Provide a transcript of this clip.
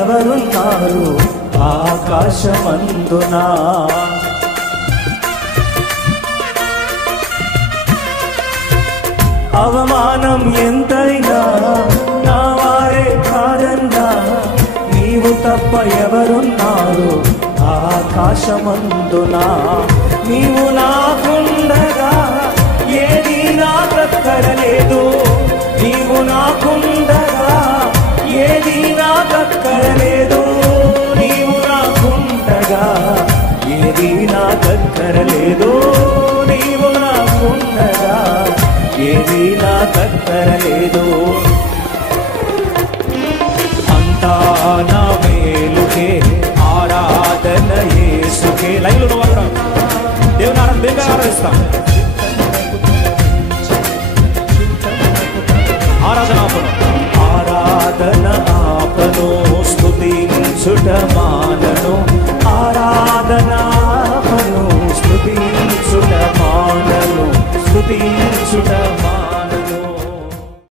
ఎవరున్నారు ఆకాశమందున. అవమానం ఎంతైనా నా వారే కాదన్నా, నీవు తప్ప ఎవరున్నారు ఆకాశమందున. నీవు నాకుండగా ఏది నాకక్కరలేదు, నీవు నాకుండగా ఏది నాకక్కరలేదు, నీవు నాకుండగా ఏది నాకక్కరలేదు, నీవు నాకుండగా ఏది నాకక్కరలేదు. అంతా నా మేలుకే ఆరాధన యేసుకే. లైవ్లో మాత్రం దేవుని ఆరాధిస్తాం. ఆరాధన ఆపను స్తుతించుట మానను,